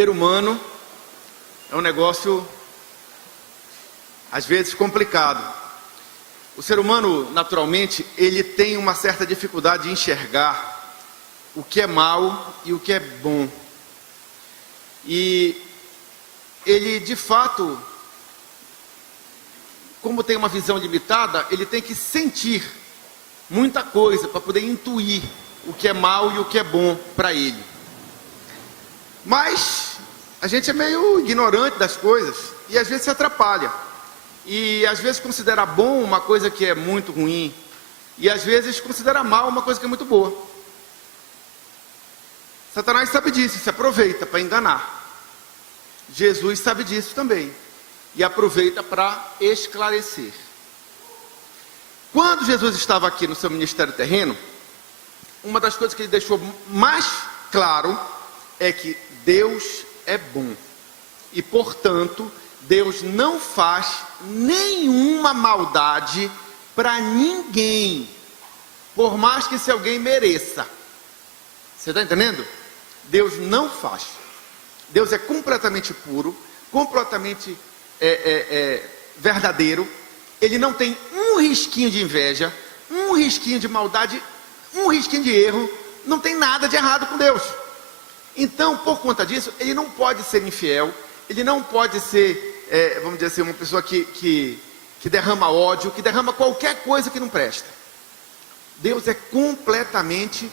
ser humano é um negócio, às vezes, complicado. O ser humano, naturalmente, ele tem uma certa dificuldade de enxergar o que é mal e o que é bom. E ele, de fato, como tem uma visão limitada, ele tem que sentir muita coisa para poder intuir o que é mal e o que é bom para ele. Mas a gente é meio ignorante das coisas e às vezes se atrapalha. E às vezes considera bom uma coisa que é muito ruim, e às vezes considera mal uma coisa que é muito boa. Satanás sabe disso, se aproveita para enganar. Jesus sabe disso também, e aproveita para esclarecer. Quando Jesus estava aqui no seu ministério terreno, uma das coisas que ele deixou mais claro é que Deus é bom. E, portanto, Deus não faz nenhuma maldade para ninguém, por mais que se alguém mereça. Você está entendendo? Deus não faz. Deus é completamente puro, completamente verdadeiro. Ele não tem um risquinho de inveja, um risquinho de maldade, um risquinho de erro. Não tem nada de errado com Deus. Então, por conta disso, ele não pode ser infiel. Ele não pode ser, vamos dizer assim, uma pessoa que derrama ódio, que derrama qualquer coisa que não presta. Deus é completamente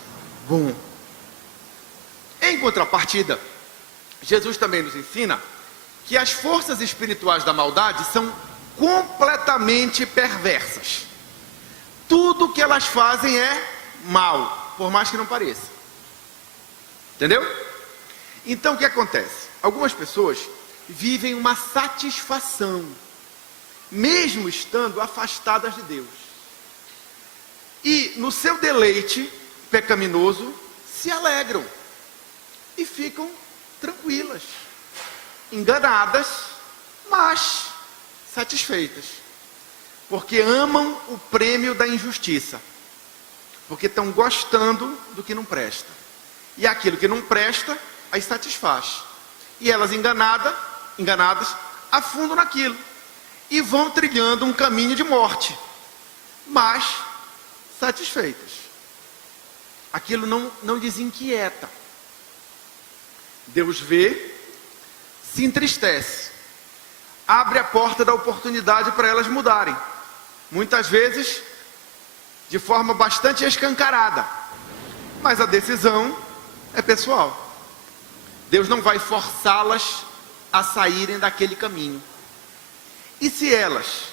bom. Em contrapartida, Jesus também nos ensina que as forças espirituais da maldade são completamente perversas. Tudo que elas fazem é mal, por mais que não pareça. Entendeu? Então o que acontece? Algumas pessoas vivem uma satisfação, mesmo estando afastadas de Deus. E no seu deleite pecaminoso, se alegram e ficam tranquilas, enganadas, mas satisfeitas, porque amam o prêmio da injustiça, porque estão gostando do que não presta, e aquilo que não presta as satisfaz, e elas enganadas, afundam naquilo, e vão trilhando um caminho de morte, mas satisfeitas. Aquilo não lhes inquieta. Deus vê, se entristece, abre a porta da oportunidade para elas mudarem, muitas vezes de forma bastante escancarada, mas a decisão é pessoal. Deus não vai forçá-las a saírem daquele caminho. E se elas,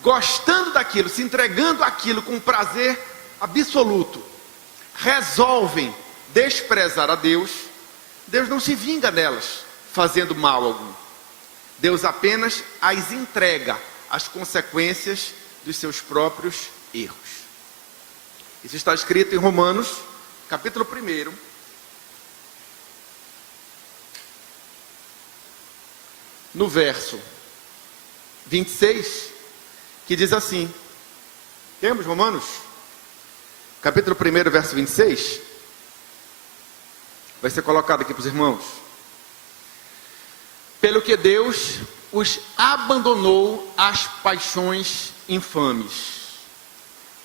gostando daquilo, se entregando àquilo com prazer absoluto, resolvem desprezar a Deus, Deus não se vinga delas fazendo mal algum. Deus apenas as entrega às consequências dos seus próprios erros. Isso está escrito em Romanos, capítulo 1, no verso 26, que diz assim. Temos Romanos? Capítulo 1, verso 26. Vai ser colocado aqui para os irmãos. Pelo que Deus os abandonou às paixões infames.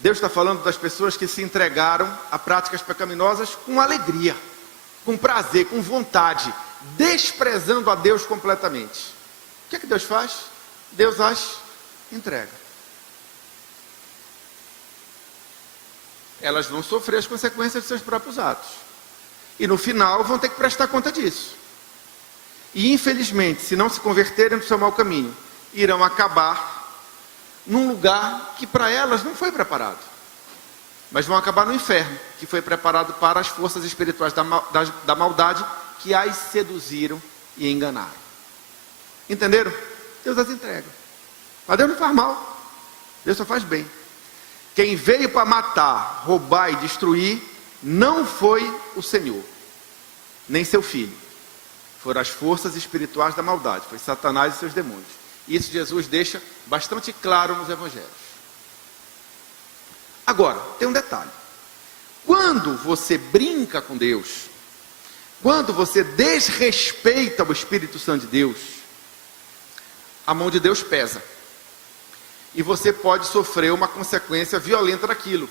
Deus está falando das pessoas que se entregaram a práticas pecaminosas com alegria, com prazer, com vontade, desprezando a Deus completamente. O que é que Deus faz? Deus as entrega. Elas vão sofrer as consequências de seus próprios atos. E no final vão ter que prestar conta disso. E infelizmente, se não se converterem do seu mau caminho, irão acabar num lugar que para elas não foi preparado. Mas vão acabar no inferno, que foi preparado para as forças espirituais da maldade, que as seduziram e enganaram. Entenderam? Deus as entrega. Mas Deus não faz mal. Deus só faz bem. Quem veio para matar, roubar e destruir, não foi o Senhor, nem seu filho. Foram as forças espirituais da maldade. Foi Satanás e seus demônios. Isso Jesus deixa bastante claro nos evangelhos. Agora, tem um detalhe. Quando você brinca com Deus, Quando você desrespeita o Espírito Santo de Deus, a mão de Deus pesa. E você pode sofrer uma consequência violenta daquilo.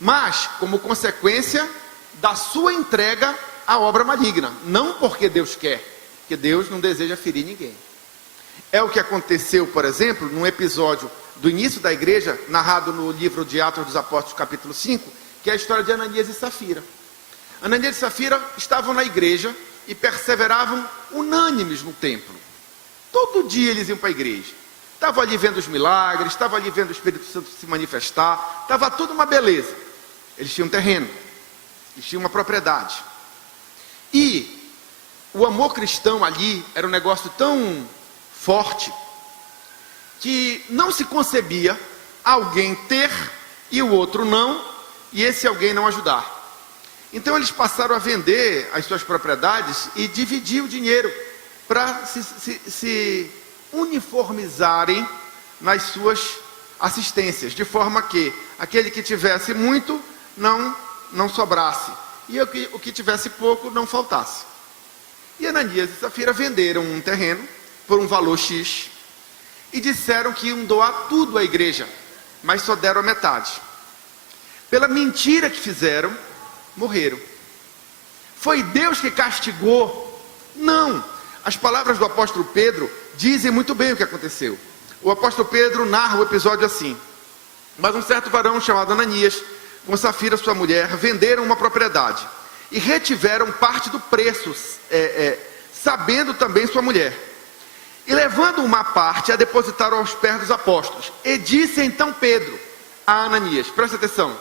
Mas, como consequência da sua entrega à obra maligna. Não porque Deus quer, porque Deus não deseja ferir ninguém. É o que aconteceu, por exemplo, num episódio do início da igreja, narrado no livro de Atos dos Apóstolos, capítulo 5, que é a história de Ananias e Safira. Ananias e Safira estavam na igreja e perseveravam unânimes no templo. Todo dia eles iam para a igreja. Estavam ali vendo os milagres, estavam ali vendo o Espírito Santo se manifestar, estava tudo uma beleza. Eles tinham um terreno, eles tinham uma propriedade. E o amor cristão ali era um negócio tão forte, que não se concebia alguém ter e o outro não, e esse alguém não ajudar. Então eles passaram a vender as suas propriedades e dividir o dinheiro para se uniformizarem nas suas assistências, de forma que aquele que tivesse muito não sobrasse, e o que tivesse pouco não faltasse. E Ananias e Safira venderam um terreno por um valor X e disseram que iam doar tudo à igreja, mas só deram a metade. Pela mentira que fizeram, morreram. Foi Deus que castigou? Não. As palavras do apóstolo Pedro dizem muito bem o que aconteceu. O apóstolo Pedro narra o episódio assim: mas um certo varão chamado Ananias, com Safira sua mulher, venderam uma propriedade e retiveram parte do preço, sabendo também sua mulher. E levando uma parte, a depositaram aos pés dos apóstolos. E disse então Pedro a Ananias, presta atenção: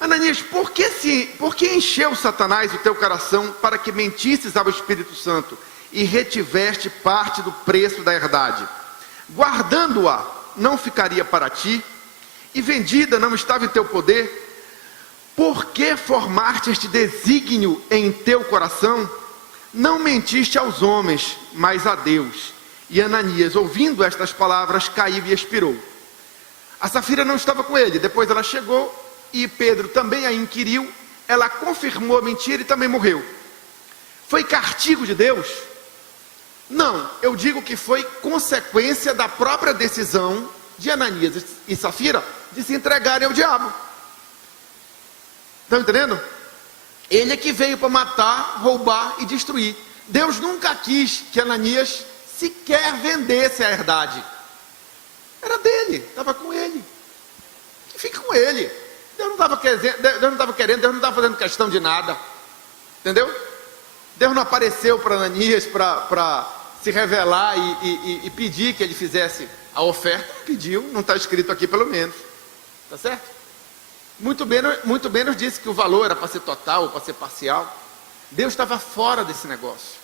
Ananias, por que encheu Satanás o teu coração para que mentisses ao Espírito Santo e retiveste parte do preço da herdade? Guardando-a, não ficaria para ti? E vendida, não estava em teu poder? Por que formaste este desígnio em teu coração? Não mentiste aos homens, mas a Deus. E Ananias, ouvindo estas palavras, caiu e expirou. A Safira não estava com ele. Depois ela chegou e Pedro também a inquiriu. Ela confirmou a mentira e também morreu. Foi castigo de Deus? Não, eu digo que foi consequência da própria decisão de Ananias e Safira de se entregarem ao diabo. Estão entendendo? Ele é que veio para matar, roubar e destruir. Deus nunca quis que Ananias sequer vendesse a herdade. Era dele, estava com ele. Que fique com ele. Deus não estava querendo, Deus não estava fazendo questão de nada. Entendeu? Deus não apareceu para Ananias para se revelar e pedir que ele fizesse a oferta. Não pediu, não está escrito aqui pelo menos. Está certo? Muito menos disse que o valor era para ser total ou para ser parcial. Deus estava fora desse negócio.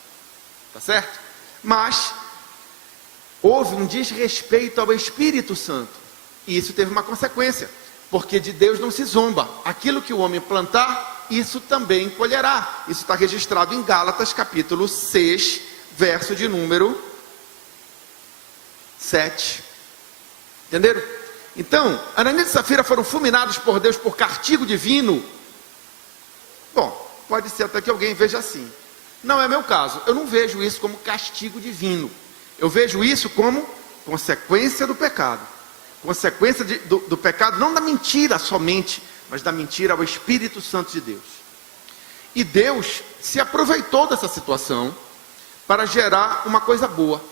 Está certo? Mas houve um desrespeito ao Espírito Santo. E isso teve uma consequência. Porque de Deus não se zomba. Aquilo que o homem plantar, isso também colherá. Isso está registrado em Gálatas capítulo 6, verso de número 7. Entenderam? Então, Ananias e Safira foram fulminados por Deus por castigo divino. Bom, pode ser até que alguém veja assim. Não é meu caso. Eu não vejo isso como castigo divino. Eu vejo isso como consequência do pecado. Consequência do pecado, não da mentira somente, mas da mentira ao Espírito Santo de Deus. E Deus se aproveitou dessa situação para gerar uma coisa boa.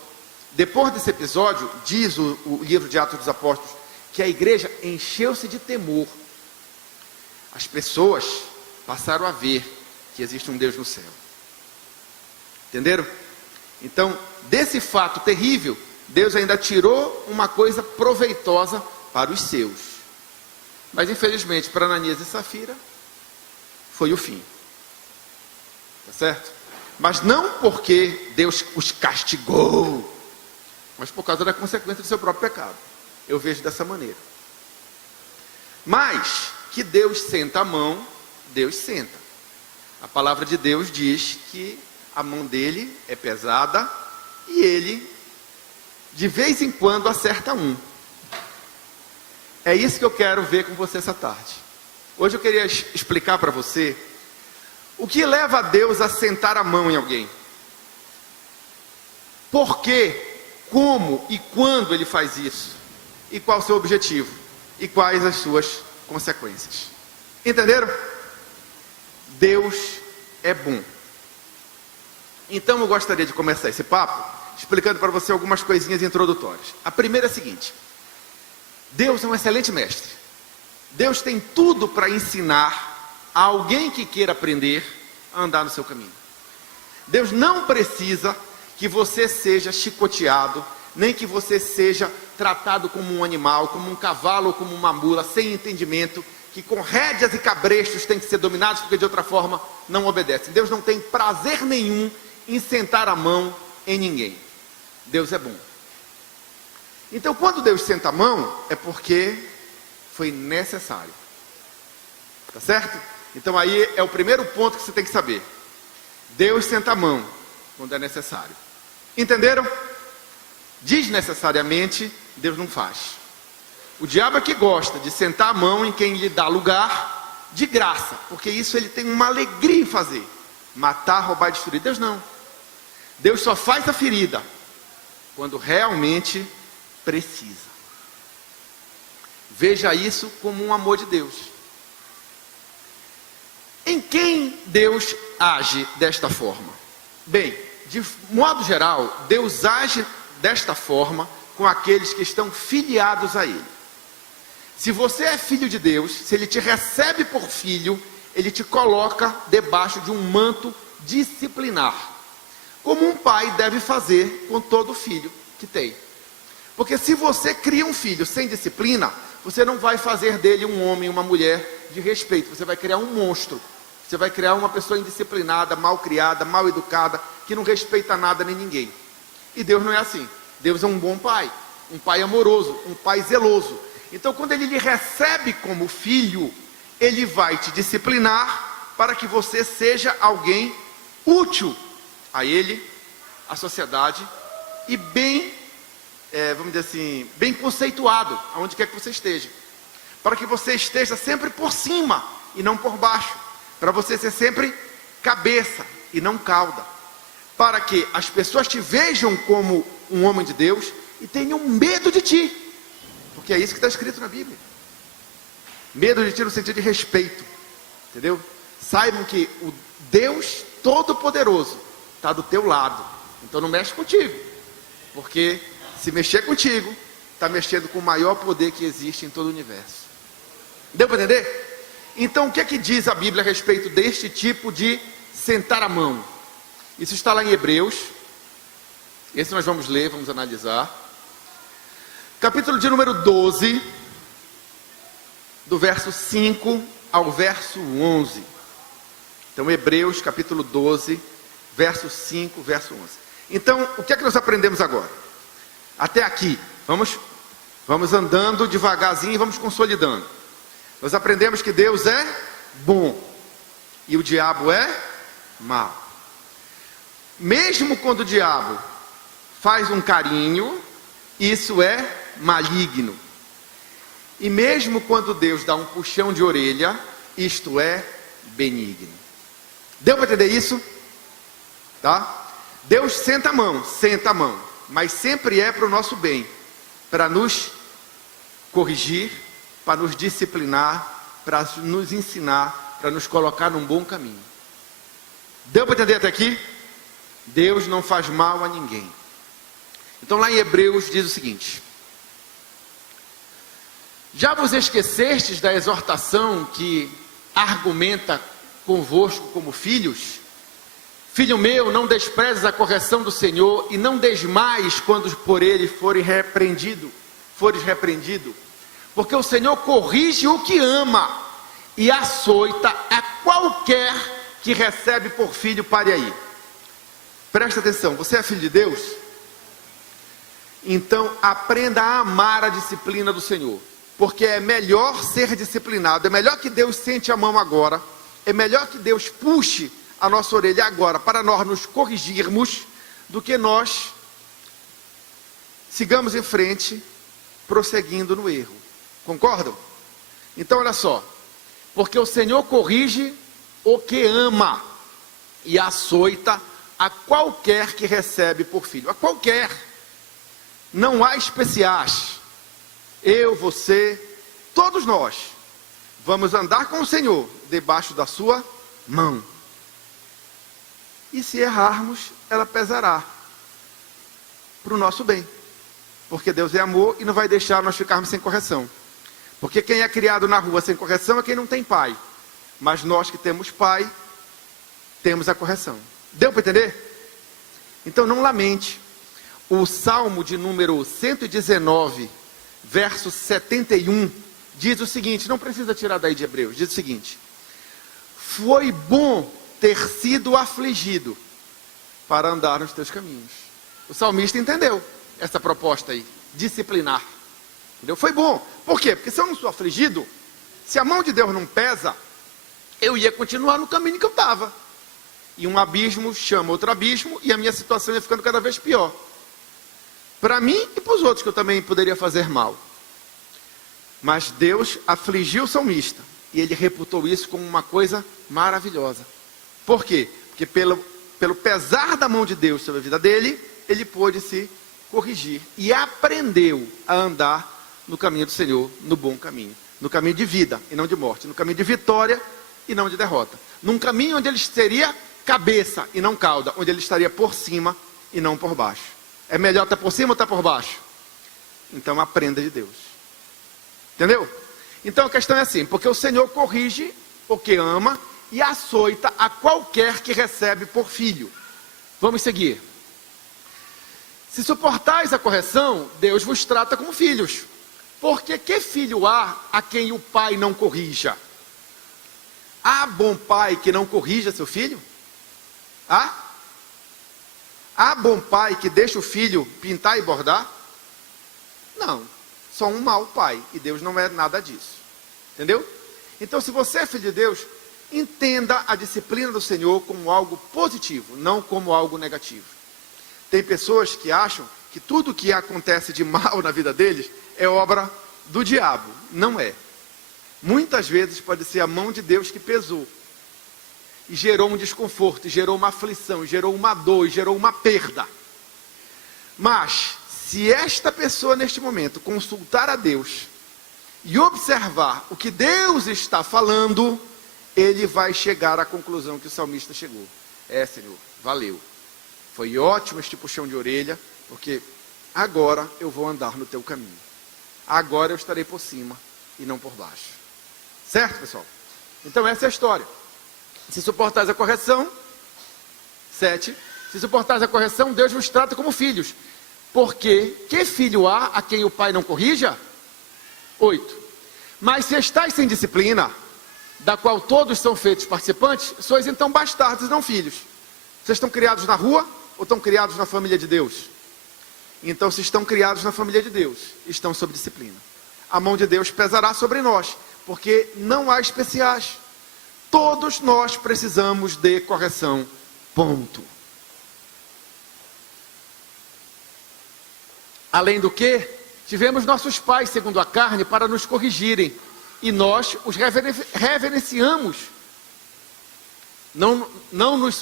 Depois desse episódio, diz o livro de Atos dos Apóstolos, que a igreja encheu-se de temor. As pessoas passaram a ver que existe um Deus no céu. Entenderam? Então, desse fato terrível, Deus ainda tirou uma coisa proveitosa para os seus. Mas infelizmente, para Ananias e Safira, foi o fim. Tá certo? Mas não porque Deus os castigou, mas por causa da consequência do seu próprio pecado. Eu vejo dessa maneira. Mas que Deus senta a mão, Deus senta. A palavra de Deus diz que a mão dele é pesada e ele, de vez em quando, acerta um. É isso que eu quero ver com você essa tarde. Hoje eu queria explicar para você O que leva Deus a sentar a mão em alguém? Por quê, como e quando Ele faz isso? E qual o seu objetivo? E quais as suas consequências? Entenderam? Deus é bom. Então eu gostaria de começar esse papo explicando para você algumas coisinhas introdutórias. A primeira é a seguinte: Deus é um excelente mestre. Deus tem tudo para ensinar a alguém que queira aprender a andar no seu caminho. Deus não precisa que você seja chicoteado, nem que você seja tratado como um animal, como um cavalo ou como uma mula, sem entendimento, que com rédeas e cabrestos tem que ser dominados, porque de outra forma não obedecem. Deus não tem prazer nenhum em sentar a mão em ninguém. Deus é bom. Então, quando Deus senta a mão, é porque foi necessário. Tá certo? Então aí é o primeiro ponto que você tem que saber. Deus senta a mão quando é necessário. Entenderam? Desnecessariamente, Deus não faz. O diabo é que gosta de sentar a mão em quem lhe dá lugar de graça, porque isso ele tem uma alegria em fazer. Matar, roubar e destruir. Deus não. Deus só faz a ferida quando realmente precisa. Veja isso como um amor de Deus. Em quem Deus age desta forma? Bem, de modo geral, Deus age desta forma com aqueles que estão filiados a Ele. Se você é filho de Deus, se Ele te recebe por filho, Ele te coloca debaixo de um manto disciplinar, como um pai deve fazer com todo filho que tem. Porque se você cria um filho sem disciplina, você não vai fazer dele um homem, uma mulher de respeito, você vai criar um monstro. Você vai criar uma pessoa indisciplinada, mal criada, mal educada, que não respeita nada nem ninguém. E Deus não é assim. Deus é um bom pai, um pai amoroso, um pai zeloso. Então, quando Ele lhe recebe como filho, Ele vai te disciplinar para que você seja alguém útil a Ele, à sociedade, e bem, vamos dizer assim, bem conceituado, aonde quer que você esteja. Para que você esteja sempre por cima e não por baixo. Para você ser sempre cabeça e não cauda. Para que as pessoas te vejam como um homem de Deus e tenham medo de ti. Porque é isso que está escrito na Bíblia. Medo de ti no sentido de respeito. Entendeu? Saibam que o Deus Todo-Poderoso está do teu lado. Então não mexe contigo. Porque se mexer contigo, está mexendo com o maior poder que existe em todo o universo. Deu para entender? Então, o que é que diz a Bíblia a respeito deste tipo de sentar a mão? Isso está lá em Hebreus. Esse nós vamos ler, vamos analisar. Capítulo de número 12, do verso 5 ao verso 11. Então, Hebreus, capítulo 12, verso 5, verso 11. Então, o que é que nós aprendemos agora? Até aqui, vamos andando devagarzinho e vamos consolidando. Nós aprendemos que Deus é bom e o diabo é mau. Mesmo quando o diabo faz um carinho, isso é maligno. E mesmo quando Deus dá um puxão de orelha, isto é benigno. Deu para entender isso? Tá? Deus senta a mão, mas sempre é para o nosso bem, para nos corrigir, para nos disciplinar, para nos ensinar, para nos colocar num bom caminho. Deu para entender até aqui? Deus não faz mal a ninguém. Então lá em Hebreus diz o seguinte: já vos esquecestes da exortação que argumenta convosco como filhos? Filho meu, não desprezes a correção do Senhor, e não desmaies quando por ele fores repreendido, porque o Senhor corrige o que ama e açoita a qualquer que recebe por filho. Pare aí, presta atenção. Você é filho de Deus? Então aprenda a amar a disciplina do Senhor, porque é melhor ser disciplinado, é melhor que Deus sente a mão agora, é melhor que Deus puxe a nossa orelha agora para nós nos corrigirmos, do que nós sigamos em frente prosseguindo no erro. Concordam? Então olha só, porque o Senhor corrige o que ama. e açoita a qualquer que recebe por filho. A qualquer. Não há especiais. Eu, você, todos nós vamos andar com o Senhor debaixo da sua mão. E se errarmos, ela pesará para o nosso bem. Porque Deus é amor e não vai deixar nós ficarmos sem correção. Porque quem é criado na rua sem correção é quem não tem pai. Mas nós que temos pai, temos a correção. Deu para entender? Então não lamente. O Salmo de número 119, verso 71, diz o seguinte, não precisa tirar daí de Hebreus, diz o seguinte: foi bom ter sido afligido para andar nos teus caminhos. O salmista entendeu essa proposta aí, disciplinar. Entendeu? Foi bom. Por quê? Porque se eu não sou afligido, se a mão de Deus não pesa, eu ia continuar no caminho que eu estava. E um abismo chama outro abismo, e a minha situação ia ficando cada vez pior. Para mim e para os outros que eu também poderia fazer mal. Mas Deus afligiu o salmista, e ele reputou isso como uma coisa maravilhosa. Por quê? Porque pelo pesar da mão de Deus sobre a vida dele, ele pôde se corrigir. E aprendeu a andar no caminho do Senhor, no bom caminho. No caminho de vida e não de morte. No caminho de vitória e não de derrota. Num caminho onde ele seria cabeça e não cauda. Onde ele estaria por cima e não por baixo. É melhor estar por cima ou estar por baixo? Então aprenda de Deus. Entendeu? Então a questão é assim, porque o Senhor corrige o que ama e açoita a qualquer que recebe por filho. Vamos seguir. Se suportais a correção, Deus vos trata como filhos. Porque que filho há a quem o pai não corrija? Há bom pai que não corrija seu filho? Há? Há bom pai que deixa o filho pintar e bordar? Não. Só um mau pai. E Deus não é nada disso. Entendeu? Então, se você é filho de Deus, entenda a disciplina do Senhor como algo positivo, não como algo negativo. Tem pessoas que acham que tudo que acontece de mal na vida deles é obra do diabo. Não é. Muitas vezes pode ser a mão de Deus que pesou. E gerou um desconforto, gerou uma aflição, gerou uma dor, gerou uma perda. Mas, se esta pessoa neste momento consultar a Deus e observar o que Deus está falando, ele vai chegar à conclusão que o salmista chegou. Senhor, valeu. Foi ótimo este puxão de orelha, porque agora eu vou andar no teu caminho. Agora eu estarei por cima e não por baixo. Certo, pessoal? Então essa é a história. Se suportais a correção, 7. Se suportais a correção, Deus vos trata como filhos. Porque que filho há a quem o pai não corrija? 8. Mas se estáis sem disciplina, da qual todos são feitos participantes, sois então bastardos e não filhos. Vocês estão criados na rua ou estão criados na família de Deus? Então, se estão criados na família de Deus, estão sob disciplina. A mão de Deus pesará sobre nós, porque não há especiais. Todos nós precisamos de correção. Ponto. Além do que, tivemos nossos pais, segundo a carne, para nos corrigirem. E nós os reverenciamos. Não nos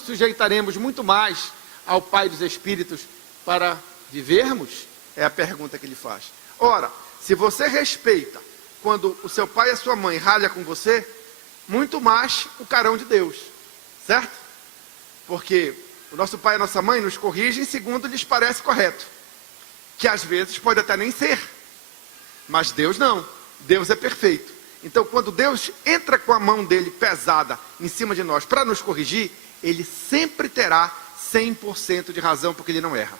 sujeitaremos muito mais ao Pai dos Espíritos para vivermos? É a pergunta que ele faz. Ora, se você respeita quando o seu pai e a sua mãe ralham com você, muito mais o carão de Deus, certo? Porque o nosso pai e a nossa mãe nos corrigem segundo lhes parece correto, que às vezes pode até nem ser, mas Deus não, Deus é perfeito. Então quando Deus entra com a mão dele pesada em cima de nós para nos corrigir, ele sempre terá 100% de razão, porque ele não erra.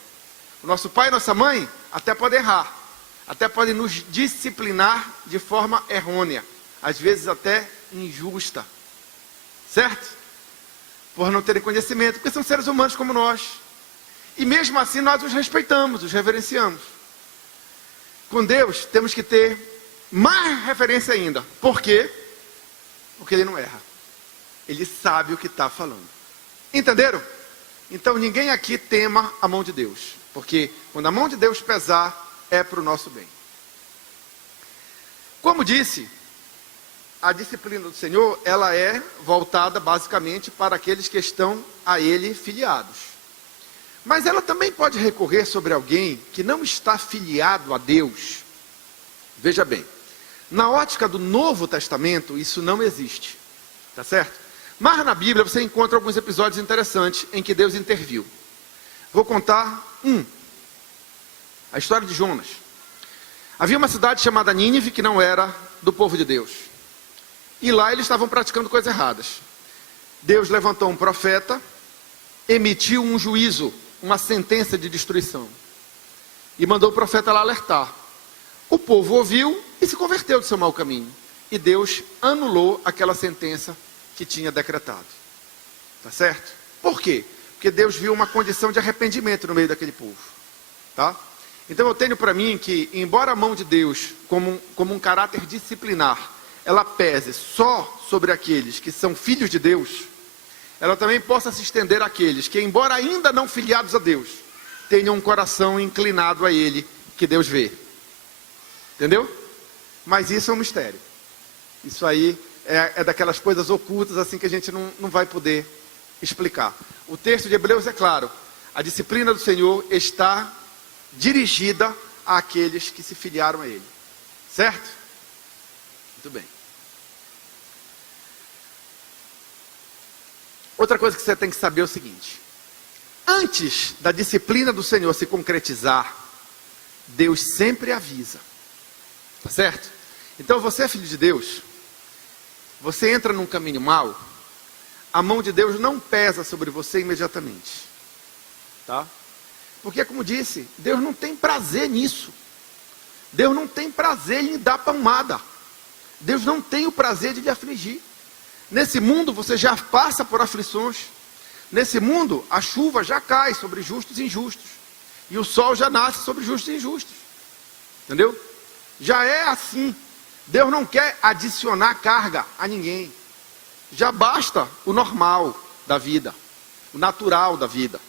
O nosso pai e nossa mãe até podem errar, até podem nos disciplinar de forma errônea, às vezes até injusta, certo? Por não terem conhecimento, porque são seres humanos como nós. E mesmo assim nós os respeitamos, os reverenciamos. Com Deus temos que ter mais referência ainda. Por quê? Porque ele não erra. Ele sabe o que está falando. Entenderam? Então ninguém aqui tema a mão de Deus. Porque quando a mão de Deus pesar, é para o nosso bem. Como disse, a disciplina do Senhor, ela é voltada basicamente para aqueles que estão a Ele filiados. Mas ela também pode recorrer sobre alguém que não está filiado a Deus. Veja bem, na ótica do Novo Testamento, isso não existe, tá certo? Mas na Bíblia você encontra alguns episódios interessantes em que Deus interviu. Vou contar a história de Jonas. Havia uma cidade chamada Nínive que não era do povo de Deus. E lá eles estavam praticando coisas erradas. Deus levantou um profeta, emitiu um juízo, uma sentença de destruição. E mandou o profeta lá alertar. O povo ouviu e se converteu do seu mau caminho. E Deus anulou aquela sentença que tinha decretado. Tá certo? Por quê? Porque Deus viu uma condição de arrependimento no meio daquele povo. Tá? Então eu tenho para mim que, embora a mão de Deus, como um caráter disciplinar, ela pese só sobre aqueles que são filhos de Deus, ela também possa se estender àqueles que, embora ainda não filiados a Deus, tenham um coração inclinado a Ele, que Deus vê. Entendeu? Mas isso é um mistério. Isso aí é daquelas coisas ocultas assim que a gente não vai poder explicar. O texto de Hebreus é claro. A disciplina do Senhor está dirigida àqueles que se filiaram a Ele. Certo? Muito bem. Outra coisa que você tem que saber é o seguinte. Antes da disciplina do Senhor se concretizar, Deus sempre avisa. Tá certo? Então você é filho de Deus. Você entra num caminho mau, a mão de Deus não pesa sobre você imediatamente. Tá? Porque, como disse, Deus não tem prazer nisso. Deus não tem prazer em dar palmada. Deus não tem o prazer de lhe afligir. Nesse mundo você já passa por aflições. Nesse mundo a chuva já cai sobre justos e injustos. E o sol já nasce sobre justos e injustos. Entendeu? Já é assim. Deus não quer adicionar carga a ninguém. Já basta o normal da vida. O natural da vida.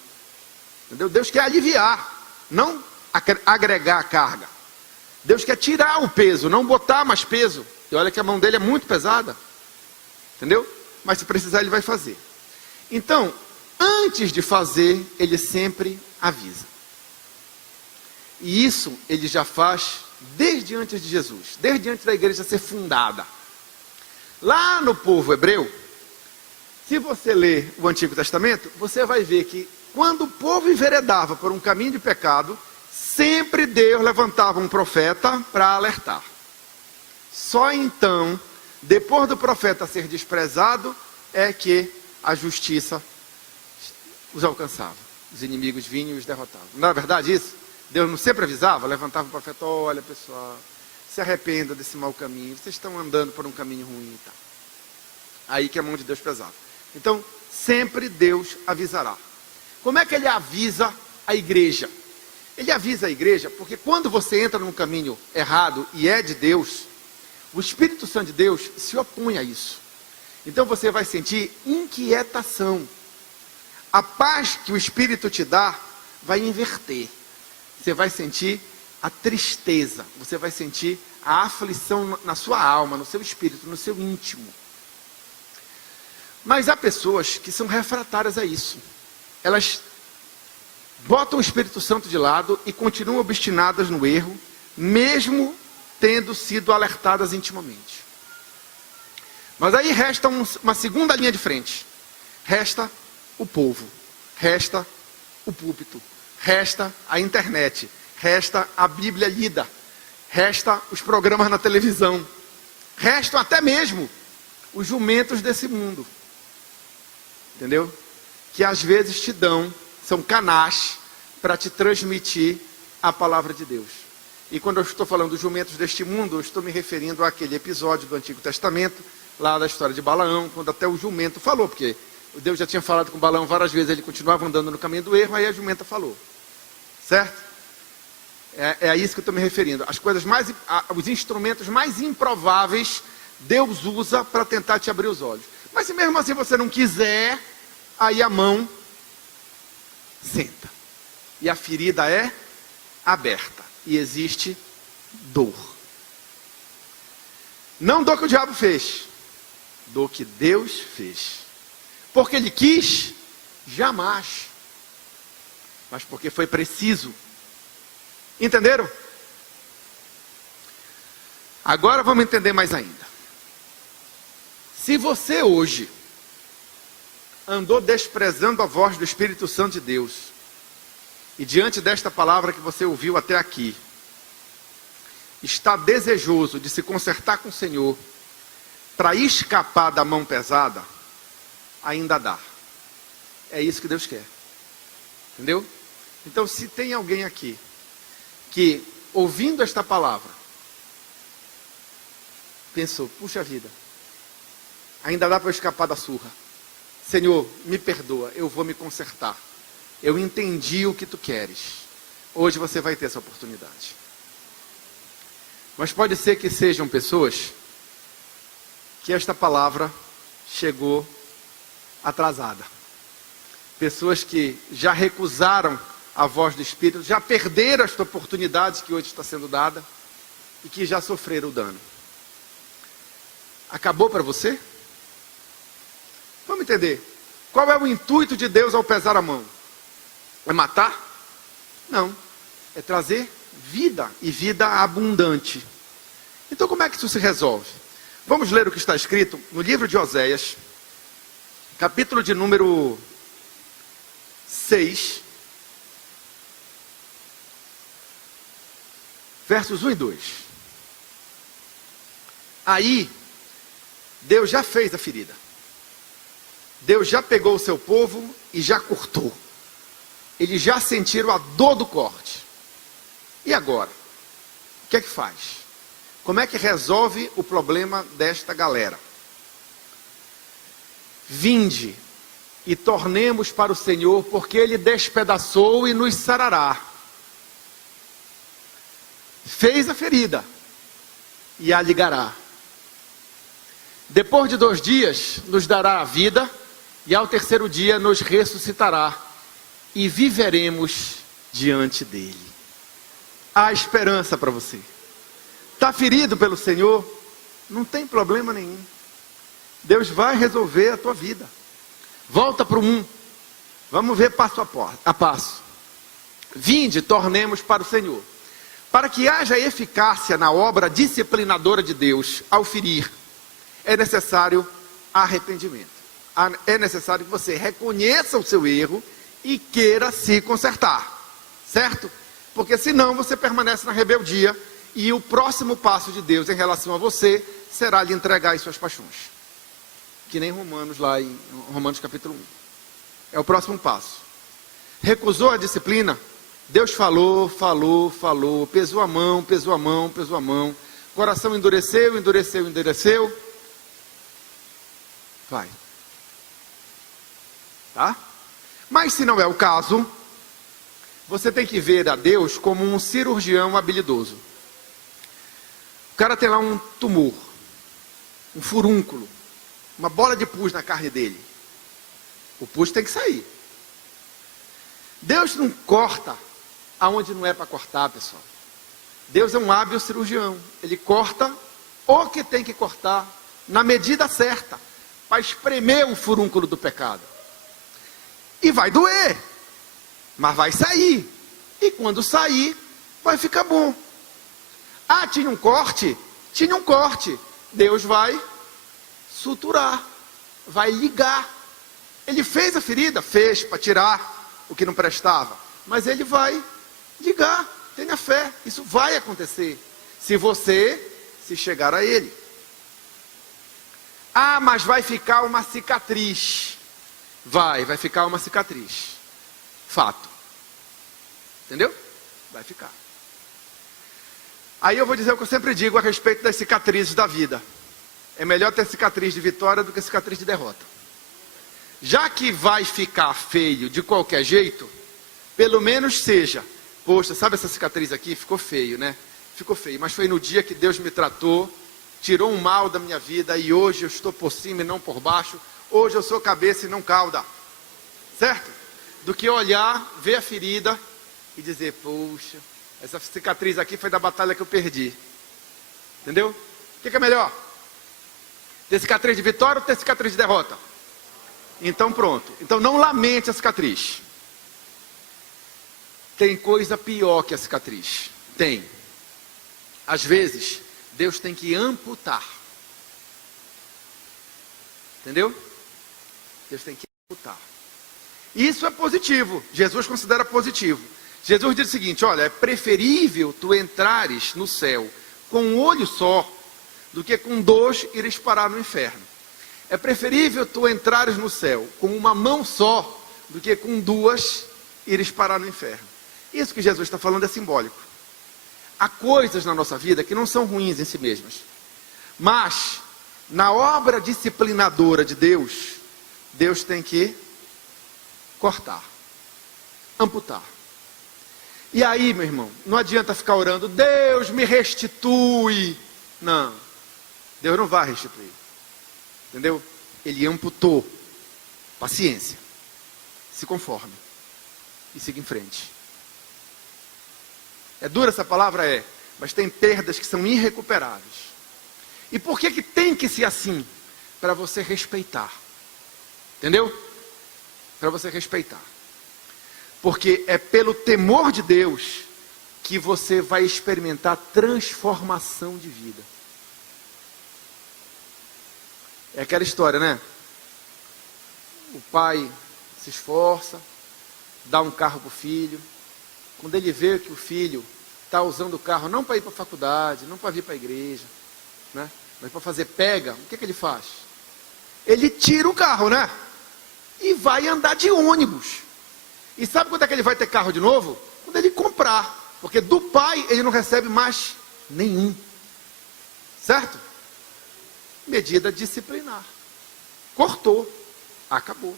Entendeu? Deus quer aliviar, não agregar carga. Deus quer tirar o peso, não botar mais peso. E olha que a mão dele é muito pesada. Entendeu? Mas se precisar ele vai fazer. Então, antes de fazer, ele sempre avisa. E isso ele já faz desde antes de Jesus. Desde antes da igreja ser fundada. Lá no povo hebreu, se você ler o Antigo Testamento, você vai ver que quando o povo enveredava por um caminho de pecado, sempre Deus levantava um profeta para alertar. Só então, depois do profeta ser desprezado, é que a justiça os alcançava. Os inimigos vinham e os derrotavam. Não é verdade isso? Deus não sempre avisava, levantava o profeta, olha pessoal, se arrependa desse mau caminho, vocês estão andando por um caminho ruim e tal. Aí que a mão de Deus pesava. Então, sempre Deus avisará. Como é que ele avisa a igreja? Ele avisa a igreja porque quando você entra num caminho errado e é de Deus, o Espírito Santo de Deus se opõe a isso. Então você vai sentir inquietação. A paz que o Espírito te dá vai inverter. Você vai sentir a tristeza, você vai sentir a aflição na sua alma, no seu espírito, no seu íntimo. Mas há pessoas que são refratárias a isso. Elas botam o Espírito Santo de lado e continuam obstinadas no erro, mesmo tendo sido alertadas intimamente. Mas aí resta uma segunda linha de frente. Resta o povo, resta o púlpito, resta a internet, resta a Bíblia lida, resta os programas na televisão, restam até mesmo os jumentos desse mundo. Entendeu? Que às vezes te dão, são canais para te transmitir a palavra de Deus. E quando eu estou falando dos jumentos deste mundo, eu estou me referindo àquele episódio do Antigo Testamento, lá da história de Balaão, quando até o jumento falou, porque Deus já tinha falado com Balaão várias vezes, ele continuava andando no caminho do erro, aí a jumenta falou. Certo? É a isso que eu estou me referindo. As coisas os instrumentos mais improváveis, Deus usa para tentar te abrir os olhos. Mas se mesmo assim você não quiser, aí a mão senta. E a ferida é aberta. E existe dor. Não do que o diabo fez, do que Deus fez. Porque ele quis? Jamais. Mas porque foi preciso. Entenderam? Agora vamos entender mais ainda. Se você hoje andou desprezando a voz do Espírito Santo de Deus, e diante desta palavra que você ouviu até aqui, está desejoso de se consertar com o Senhor, para escapar da mão pesada, ainda dá. É isso que Deus quer. Entendeu? Então, se tem alguém aqui, que ouvindo esta palavra, pensou, puxa vida, ainda dá para eu escapar da surra. Senhor, me perdoa, eu vou me consertar. Eu entendi o que tu queres. Hoje você vai ter essa oportunidade. Mas pode ser que sejam pessoas que esta palavra chegou atrasada. Pessoas que já recusaram a voz do Espírito, já perderam esta oportunidade que hoje está sendo dada e que já sofreram o dano. Acabou para você? Vamos entender. Qual é o intuito de Deus ao pesar a mão? É matar? Não. É trazer vida, e vida abundante. Então como é que isso se resolve? Vamos ler o que está escrito no livro de Oséias, capítulo de número 6, versos 1 e 2. Aí, Deus já fez a ferida. Deus já pegou o seu povo e já cortou. Eles já sentiram a dor do corte. E agora? O que é que faz? Como é que resolve o problema desta galera? Vinde e tornemos para o Senhor, porque Ele despedaçou e nos sarará. Fez a ferida e a ligará. Depois de 2 dias nos dará a vida, e ao 3º dia nos ressuscitará, e viveremos diante dele. Há esperança para você. Está ferido pelo Senhor? Não tem problema nenhum. Deus vai resolver a tua vida. Volta para o 1. Vamos ver passo a passo. Vinde, tornemos para o Senhor. Para que haja eficácia na obra disciplinadora de Deus, ao ferir, é necessário arrependimento. É necessário que você reconheça o seu erro e queira se consertar. Certo? Porque senão você permanece na rebeldia, e o próximo passo de Deus em relação a você será lhe entregar as suas paixões. Que nem Romanos, lá em Romanos capítulo 1. É o próximo passo. Recusou a disciplina? Deus falou, pesou a mão. Coração endureceu. Vai. Tá? Mas se não é o caso, você tem que ver a Deus como um cirurgião habilidoso. O cara tem lá um tumor, um furúnculo, uma bola de pus na carne dele. O pus tem que sair. Deus não corta aonde não é para cortar, pessoal. Deus é um hábil cirurgião. Ele corta o que tem que cortar na medida certa, para espremer o furúnculo do pecado. E vai doer, mas vai sair. E quando sair, vai ficar bom. Ah, tinha um corte? Tinha um corte. Deus vai suturar, vai ligar. Ele fez a ferida? Fez, para tirar o que não prestava. Mas ele vai ligar, tenha fé. Isso vai acontecer, se você se chegar a ele. Ah, mas vai ficar uma cicatriz. Vai ficar uma cicatriz. Fato. Entendeu? Vai ficar. Aí eu vou dizer o que eu sempre digo a respeito das cicatrizes da vida. É melhor ter cicatriz de vitória do que cicatriz de derrota. Já que vai ficar feio de qualquer jeito, pelo menos seja, poxa, sabe essa cicatriz aqui? Ficou feio, né? Ficou feio, mas foi no dia que Deus me tratou, tirou um mal da minha vida, e hoje eu estou por cima e não por baixo. Hoje eu sou cabeça e não cauda. Certo? Do que olhar, ver a ferida e dizer, poxa, essa cicatriz aqui foi da batalha que eu perdi. Entendeu? O que é melhor? Ter cicatriz de vitória ou ter cicatriz de derrota? Então pronto. Então não lamente a cicatriz. Tem coisa pior que a cicatriz. Tem. Às vezes, Deus tem que amputar. Entendeu? Deus tem que amputar. Isso é positivo. Jesus considera positivo. Jesus diz o seguinte: olha, é preferível tu entrares no céu com um olho só, do que com dois ires parar no inferno. É preferível tu entrares no céu com uma mão só, do que com duas ires parar no inferno. Isso que Jesus está falando é simbólico. Há coisas na nossa vida que não são ruins em si mesmas, mas na obra disciplinadora de Deus, Deus tem que cortar, amputar. E aí, meu irmão, não adianta ficar orando, Deus me restitui. Não, Deus não vai restituir. Entendeu? Ele amputou. Paciência. Se conforme. E siga em frente. É dura essa palavra? É. Mas tem perdas que são irrecuperáveis. E por que tem que ser assim? Para você respeitar. Entendeu? Para você respeitar. Porque é pelo temor de Deus que você vai experimentar transformação de vida. É aquela história, né? O pai se esforça, dá um carro para o filho. Quando ele vê que o filho está usando o carro não para ir para a faculdade, não para vir para a igreja, né? Mas para fazer pega, o que ele faz? Ele tira o carro, né? E vai andar de ônibus. E sabe quando é que ele vai ter carro de novo? Quando ele comprar. Porque do pai ele não recebe mais nenhum. Certo? Medida disciplinar. Cortou. Acabou.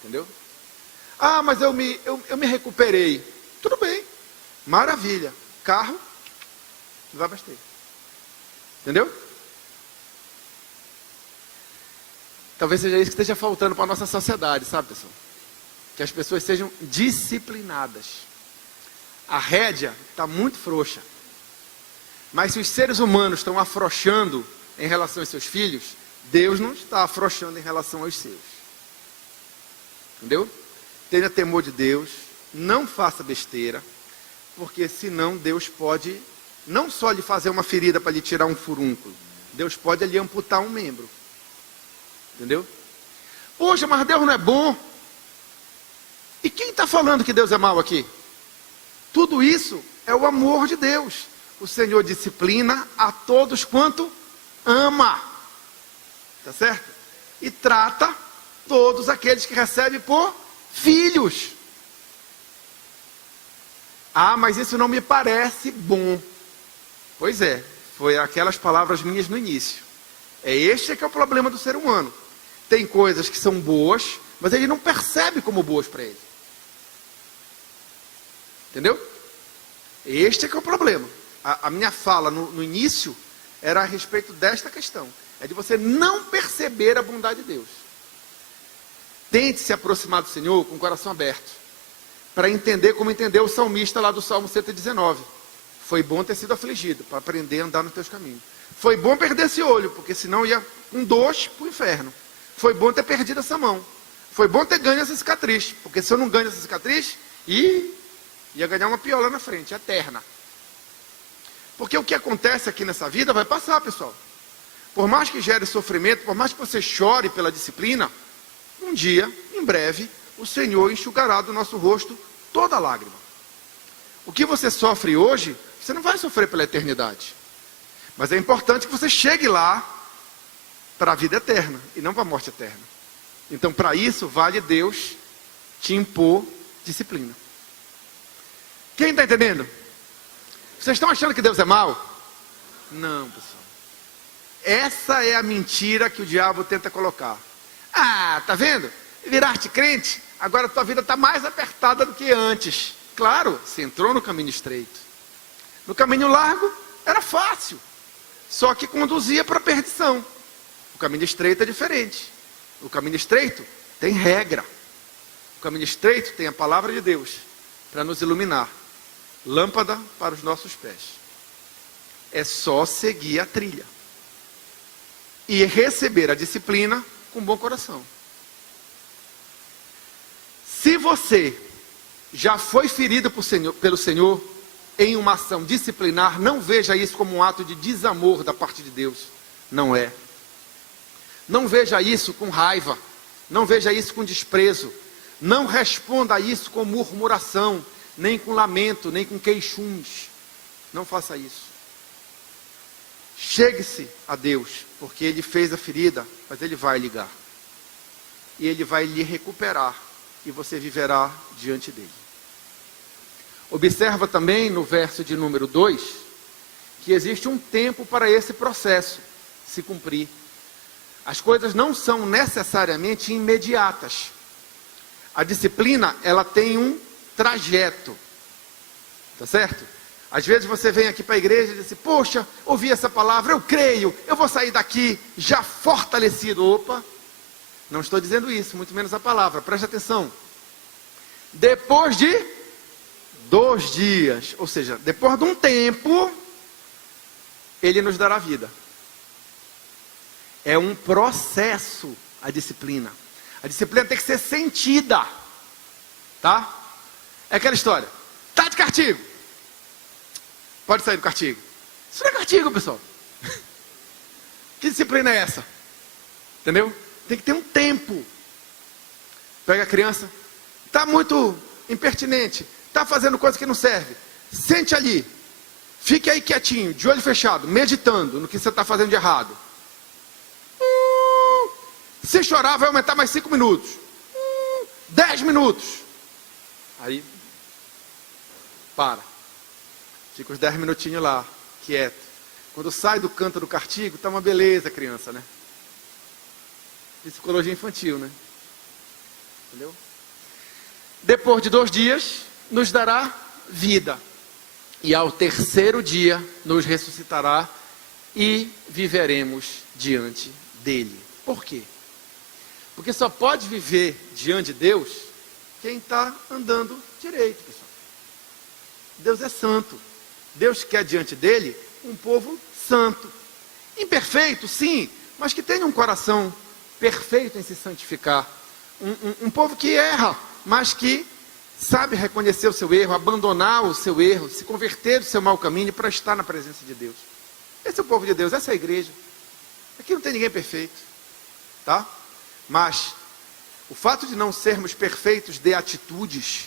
Entendeu? Ah, mas eu me recuperei. Tudo bem. Maravilha. Carro não vai mais ter. Entendeu? Talvez seja isso que esteja faltando para a nossa sociedade, sabe, pessoal? Que as pessoas sejam disciplinadas. A rédea está muito frouxa. Mas se os seres humanos estão afrouxando em relação aos seus filhos, Deus não está afrouxando em relação aos seus. Entendeu? Tenha temor de Deus, não faça besteira, porque senão Deus pode não só lhe fazer uma ferida para lhe tirar um furúnculo, Deus pode lhe amputar um membro. Entendeu? Poxa, mas Deus não é bom. E quem está falando que Deus é mau aqui? Tudo isso é o amor de Deus. O Senhor disciplina a todos quanto ama. Tá certo? E trata todos aqueles que recebem por filhos. Ah, mas isso não me parece bom. Pois é, foi aquelas palavras minhas no início. Este que é o problema do ser humano. Tem coisas que são boas, mas ele não percebe como boas para ele. Entendeu? Este é que é o problema. A minha fala no início era a respeito desta questão. É de você não perceber a bondade de Deus. Tente se aproximar do Senhor com o coração aberto. Para entender como entendeu o salmista lá do Salmo 119. Foi bom ter sido afligido, para aprender a andar nos teus caminhos. Foi bom perder esse olho, porque senão ia com dois para o inferno. Foi bom ter perdido essa mão. Foi bom ter ganho essa cicatriz, porque se eu não ganho essa cicatriz, ia ganhar uma pior lá na frente, eterna. Porque o que acontece aqui nessa vida vai passar, pessoal. Por mais que gere sofrimento, por mais que você chore pela disciplina, um dia, em breve, o Senhor enxugará do nosso rosto toda lágrima. O que você sofre hoje, você não vai sofrer pela eternidade. Mas é importante que você chegue lá para a vida eterna e não para a morte eterna. Então, para isso, vale Deus te impor disciplina. Quem está entendendo? Vocês estão achando que Deus é mau? Não, pessoal. Essa é a mentira que o diabo tenta colocar. Ah, tá vendo? Viraste crente, agora a tua vida está mais apertada do que antes. Claro, você entrou no caminho estreito. No caminho largo, era fácil. Só que conduzia para a perdição. O caminho estreito é diferente. O caminho estreito tem regra. O caminho estreito tem a palavra de Deus para nos iluminar. Lâmpada para os nossos pés. É só seguir a trilha. e receber a disciplina com bom coração. Se você já foi ferido pelo Senhor em uma ação disciplinar, não veja isso como um ato de desamor da parte de Deus. Não é. Não veja isso com raiva. Não veja isso com desprezo. Não responda a isso com murmuração, nem com lamento, nem com queixumes. Não faça isso. Chegue-se a Deus, porque Ele fez a ferida, mas Ele vai ligar. E Ele vai lhe recuperar, e você viverá diante dEle. Observa também no verso de número 2, que existe um tempo para esse processo se cumprir. As coisas não são necessariamente imediatas. A disciplina, ela tem um trajeto. Tá certo? Às vezes você vem aqui para a igreja e diz assim, poxa, ouvi essa palavra, eu creio, eu vou sair daqui já fortalecido. Opa, não estou dizendo isso, muito menos a palavra, preste atenção. Depois de 2 dias, ou seja, depois de um tempo, Ele nos dará vida. É um processo a disciplina. A disciplina tem que ser sentida. Tá? É aquela história. Tá de castigo. Pode sair do castigo. Isso não é castigo, pessoal. Que disciplina é essa? Entendeu? Tem que ter um tempo. Pega a criança. Tá muito impertinente. Tá fazendo coisa que não serve. Sente ali. Fique aí quietinho, de olho fechado, meditando no que você está fazendo de errado. Se chorar, vai aumentar mais 5 minutos. 10 minutos. Aí, para. Fica uns 10 minutinhos lá, quieto. Quando sai do canto do castigo, tá uma beleza, criança, né? Psicologia infantil, né? Entendeu? Depois de 2 dias, nos dará vida. E ao 3º dia, nos ressuscitará e viveremos diante dele. Por quê? Porque só pode viver diante de Deus quem está andando direito, pessoal. Deus é santo. Deus quer diante dele um povo santo. Imperfeito, sim, mas que tenha um coração perfeito em se santificar. Um povo que erra, mas que sabe reconhecer o seu erro, abandonar o seu erro, se converter do seu mau caminho para estar na presença de Deus. Esse é o povo de Deus, essa é a igreja. Aqui não tem ninguém perfeito, tá? Mas o fato de não sermos perfeitos de atitudes